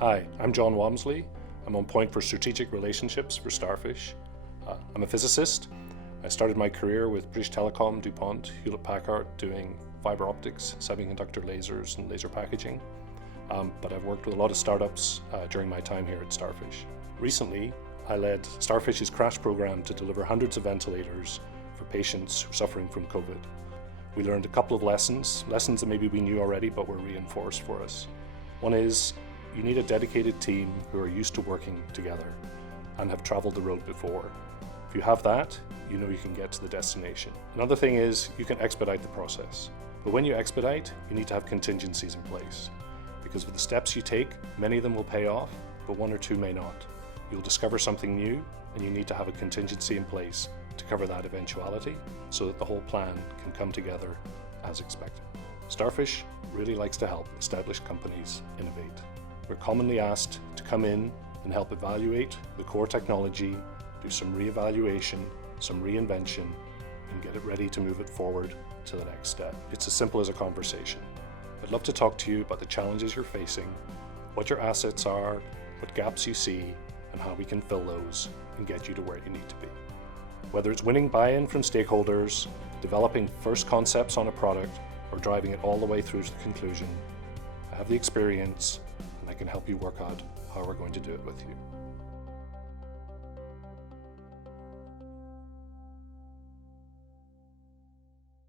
Hi, I'm John Walmsley. I'm on point for strategic relationships for StarFish. I'm a physicist. I started my career with British Telecom, DuPont, Hewlett-Packard doing fiber optics, semiconductor lasers and laser packaging. But I've worked with a lot of startups during my time here at StarFish. Recently, I led StarFish's crash program to deliver hundreds of ventilators for patients who are suffering from COVID. We learned a couple of lessons that maybe we knew already but were reinforced for us. One is, you need a dedicated team who are used to working together and have traveled the road before. If you have that, you know you can get to the destination. Another thing is, you can expedite the process. But when you expedite, you need to have contingencies in place. Because of the steps you take, many of them will pay off, but one or two may not. You'll discover something new, and you need to have a contingency in place to cover that eventuality so that the whole plan can come together as expected. StarFish really likes to help established companies innovate. We're commonly asked to come in and help evaluate the core technology, do some re-evaluation, some reinvention, and get it ready to move it forward to the next step. It's as simple as a conversation. I'd love to talk to you about the challenges you're facing, what your assets are, what gaps you see, and how we can fill those and get you to where you need to be. Whether it's winning buy-in from stakeholders, developing first concepts on a product, or driving it all the way through to the conclusion, I have the experience and I can help you work out how we're going to do it with you.